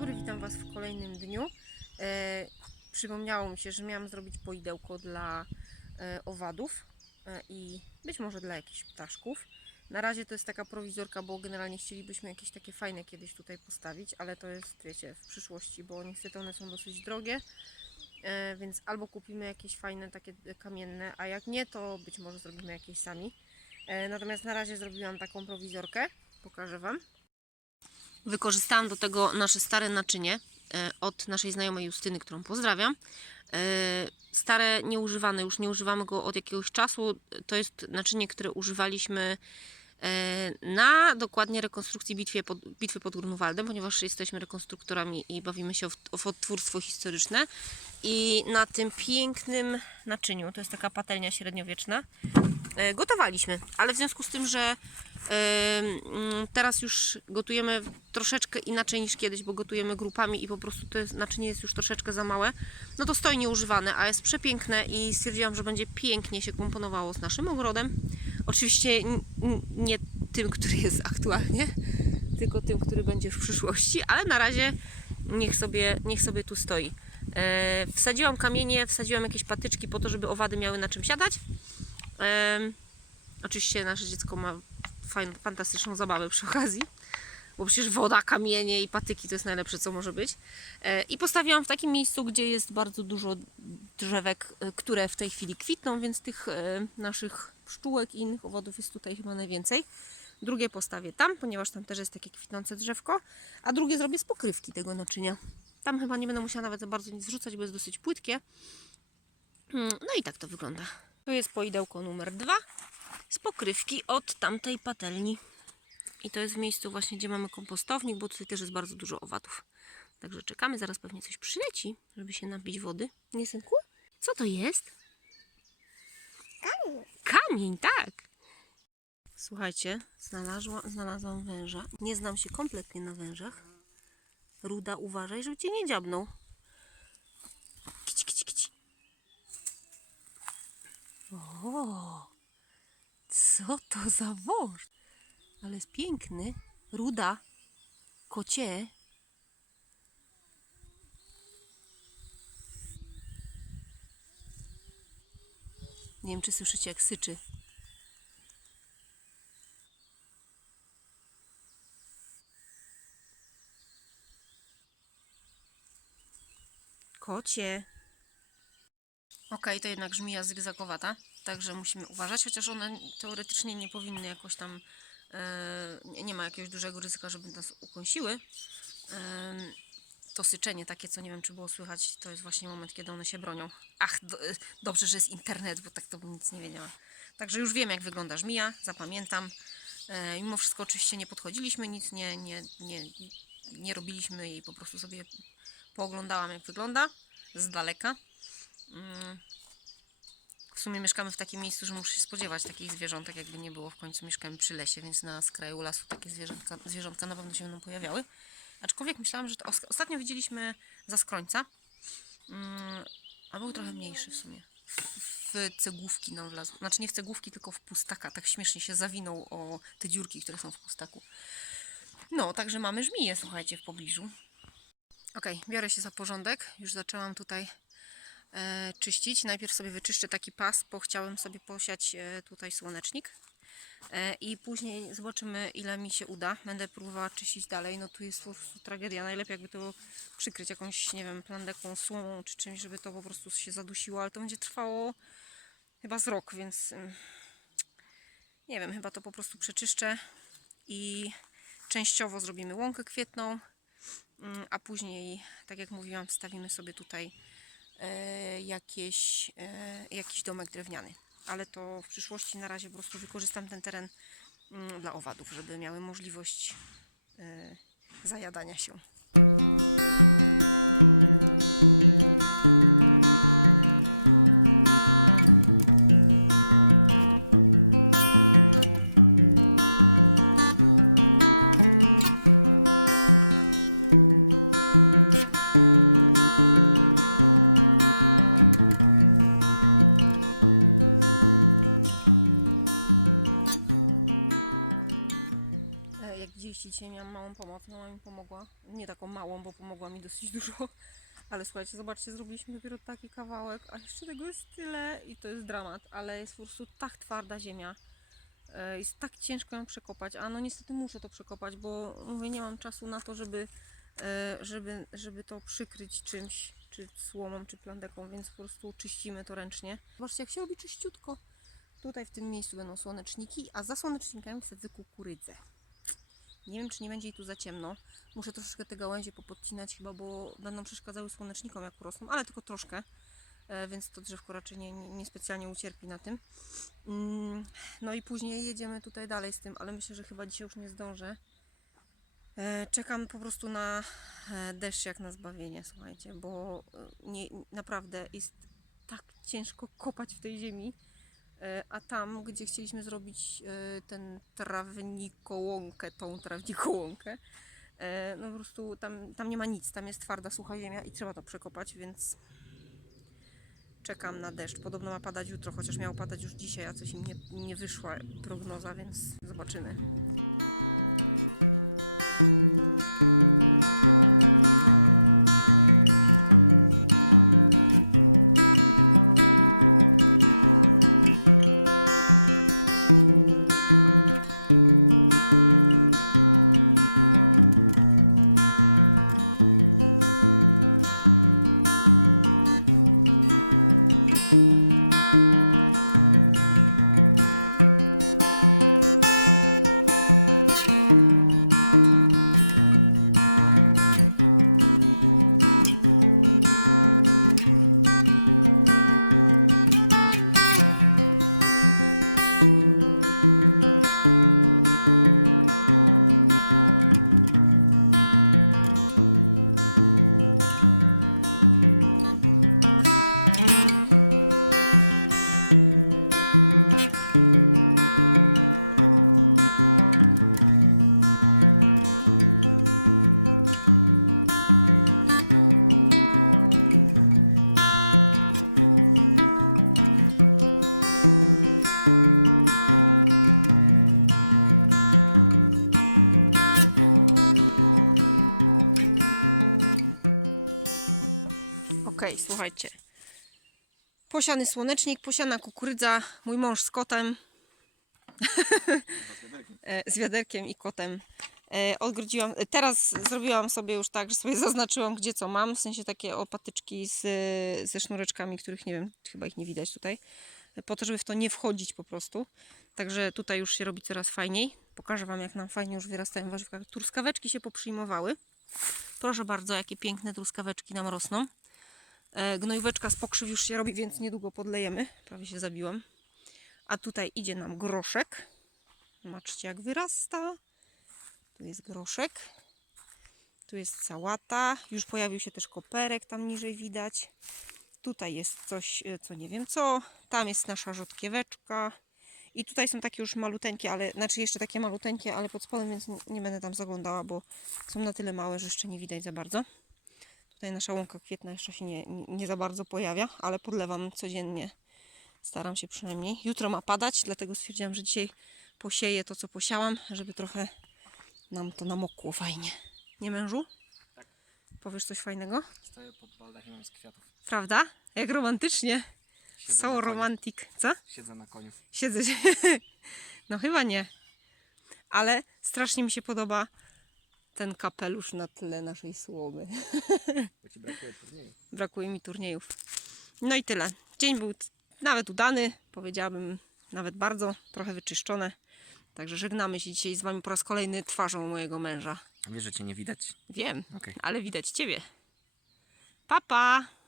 dobry, witam Was w kolejnym dniu. E, przypomniało mi się, że miałam zrobić poidełko dla e, owadów e, i być może dla jakichś ptaszków. Na razie to jest taka prowizorka, bo generalnie chcielibyśmy jakieś takie fajne kiedyś tutaj postawić, ale to jest, wiecie, w przyszłości, bo niestety one są dosyć drogie. E, więc albo kupimy jakieś fajne takie kamienne, a jak nie, to być może zrobimy jakieś sami. E, natomiast na razie zrobiłam taką prowizorkę, pokażę Wam. Wykorzystałam do tego nasze stare naczynie e, od naszej znajomej Justyny, którą pozdrawiam. E, Stare, nieużywane, już nie używamy go od jakiegoś czasu. To jest naczynie, które używaliśmy e, na dokładnie rekonstrukcji bitwie pod, bitwy pod Grunwaldem, ponieważ jesteśmy rekonstruktorami i bawimy się w, odtwórstwo historyczne. I na tym pięknym naczyniu, to jest taka patelnia średniowieczna, gotowaliśmy, ale w związku z tym, że e, mm, teraz już gotujemy troszeczkę inaczej niż kiedyś, bo gotujemy grupami i po prostu to naczynie jest już troszeczkę za małe, no to stoi nieużywane, a jest przepiękne i stwierdziłam, że będzie pięknie się komponowało z naszym ogrodem. Oczywiście nie tym, który jest aktualnie, tylko tym, który będzie w przyszłości, ale na razie niech sobie, niech sobie tu stoi. E, wsadziłam kamienie, wsadziłam jakieś patyczki po to, żeby owady miały na czym siadać. Oczywiście nasze dziecko ma fajną, fantastyczną zabawę przy okazji, bo przecież woda, kamienie i patyki to jest najlepsze, co może być. E, I postawiłam w takim miejscu, gdzie jest bardzo dużo drzewek, e, które w tej chwili kwitną, więc tych e, naszych pszczółek i innych owadów jest tutaj chyba najwięcej. Drugie postawię tam, ponieważ tam też jest takie kwitnące drzewko, a drugie zrobię z pokrywki tego naczynia. Tam chyba nie będę musiała nawet za bardzo nic zrzucać, bo jest dosyć płytkie. Mm, No i tak to wygląda. Tu jest poidełko numer dwa z pokrywki od tamtej patelni. I to jest w miejscu właśnie, gdzie mamy kompostownik, bo tutaj też jest bardzo dużo owadów. Także czekamy, zaraz pewnie coś przyleci, żeby się napić wody. Nie, synku? Co to jest? Kamień. Kamień, tak. Słuchajcie, znalazła, znalazłam węża. Nie znam się kompletnie na wężach. Ruda, uważaj, żeby cię nie dziabnął. Co to za wąż? Ale jest piękny. Ruda, kocie. Nie wiem, czy słyszycie, jak syczy. Kocie. Okej, to jednak żmija zygzakowata, także musimy uważać, chociaż one teoretycznie nie powinny jakoś tam, e, nie- ma jakiegoś dużego ryzyka, żeby nas ukąsiły. Em, to syczenie takie, co nie wiem, czy było słychać, to jest właśnie moment, kiedy one się bronią. Ach, do, e, dobrze, że jest internet, bo tak to bym nic nie wiedziała. Także już wiem, jak wygląda żmija, zapamiętam. E, mimo wszystko oczywiście nie podchodziliśmy, nic nie, nie, nie, nie robiliśmy jej, po prostu sobie pooglądałam, jak wygląda z daleka. Mm. W sumie mieszkamy w takim miejscu, że muszę się spodziewać takich zwierzątek, jakby nie było. W końcu mieszkamy przy lesie, więc na skraju lasu takie zwierzątka, zwierzątka na pewno się będą pojawiały. Aczkolwiek myślałam, że to os- ostatnio widzieliśmy zaskrońca, mm, a był trochę mniejszy w sumie. W, cegłówki nam wlazł. Znaczy nie w cegłówki, tylko w pustaka. Tak śmiesznie się zawinął o te dziurki, które są w pustaku. No, także mamy żmiję, słuchajcie, w pobliżu. Okej, biorę się za porządek. Już zaczęłam tutaj czyścić. Najpierw sobie wyczyszczę taki pas, bo chciałem sobie posiać e, tutaj słonecznik. E, I później zobaczymy, ile mi się uda. Będę próbowała czyścić dalej. No tu jest po prostu tragedia. Najlepiej jakby to przykryć jakąś, nie wiem, plandeką, słomą czy czymś, żeby to po prostu się zadusiło, ale to będzie trwało chyba z rok, więc ym, nie wiem, chyba to po prostu przeczyszczę i częściowo zrobimy łąkę kwietną, ym, a później, tak jak mówiłam, stawimy sobie tutaj e, jakieś, e, jakiś domek drewniany. Ale to w przyszłości na razie po prostu wykorzystam ten teren mm, dla owadów, żeby miały możliwość e, zajadania się. E, Jak widzieliście, 9.30 dzisiaj miałam małą pomoc, mama mi pomogła. Nie taką małą, bo pomogła mi dosyć dużo. Ale słuchajcie, zobaczcie, zrobiliśmy dopiero taki kawałek, a jeszcze tego jest tyle i to jest dramat, ale jest po prostu tak twarda ziemia. E, Jest tak ciężko ją przekopać, a no niestety muszę to przekopać, bo mówię, nie mam czasu na to, żeby, e, żeby, żeby to przykryć czymś, czy słomą, czy plandeką, więc po prostu czyścimy to ręcznie. Zobaczcie, jak się robi czyściutko. Tutaj w tym miejscu będą słoneczniki, a za słonecznikami wsadzę kukurydzę. Nie wiem, czy nie będzie jej tu za ciemno. Muszę troszeczkę te gałęzie popodcinać chyba, bo będą przeszkadzały słonecznikom jak rosną, ale tylko troszkę. E, Więc to drzewko raczej nie, nie specjalnie ucierpi na tym. Mm, No i później jedziemy tutaj dalej z tym, ale myślę, że chyba dzisiaj już nie zdążę. E, Czekam po prostu na e, deszcz jak na zbawienie, słuchajcie, bo nie, naprawdę jest tak ciężko kopać w tej ziemi. E, A tam, gdzie chcieliśmy zrobić e, ten trawnikołąkę, tą trawnikołąkę, e, no po prostu tam, tam nie ma nic, tam jest twarda, sucha ziemia i trzeba to przekopać, więc czekam na deszcz. Podobno ma padać jutro, chociaż miał padać już dzisiaj, a coś mi nie, nie wyszła prognoza, więc zobaczymy. Okej, Posiany słonecznik, posiana kukurydza, mój mąż z kotem, e, z wiaderkiem i kotem. E, Odgrodziłam, teraz zrobiłam sobie już tak, że sobie zaznaczyłam gdzie co mam, w sensie takie opatyczki z, ze sznureczkami, których nie wiem, chyba ich nie widać tutaj, po to, żeby w to nie wchodzić po prostu. Także tutaj już się robi coraz fajniej. Pokażę Wam, jak nam fajnie już wyrastają warzywka. Truskaweczki się poprzyjmowały. Proszę bardzo, jakie piękne truskaweczki nam rosną. E, Gnojóweczka z pokrzyw już się robi, więc niedługo podlejemy. Prawie się zabiłam. A tutaj idzie nam groszek. Zobaczcie jak wyrasta. Tu jest groszek. Tu jest sałata. Już pojawił się też koperek, tam niżej widać. Tutaj jest coś, e, co nie wiem co. Tam jest nasza rzodkieweczka. I tutaj są takie już maluteńkie, ale znaczy jeszcze takie maluteńkie, ale pod spodem, więc nie- nie będę tam zaglądała, bo są na tyle małe, że jeszcze nie widać za bardzo. Tutaj nasza łąka kwietna jeszcze się nie, nie za bardzo pojawia, ale podlewam codziennie. Staram się przynajmniej. Jutro ma padać, dlatego stwierdziłam, że dzisiaj posieję to, co posiałam, żeby trochę nam to namokło fajnie. Nie mężu? Tak. Powiesz coś fajnego? Stoję pod z kwiatów. Prawda? Jak romantycznie. Siedzę So romantic. Co? Siedzę na koniu. Siedzę. No chyba nie. Ale strasznie mi się podoba ten kapelusz na tle naszej słomy. Brakuje. Brakuje mi turniejów. No i tyle. Dzień był nawet udany, powiedziałabym nawet bardzo, trochę wyczyszczone. Także żegnamy się dzisiaj z Wami po raz kolejny twarzą mojego męża. Wiesz, że cię nie widać. Wiem, Okej. ale widać Ciebie. Papa! Pa.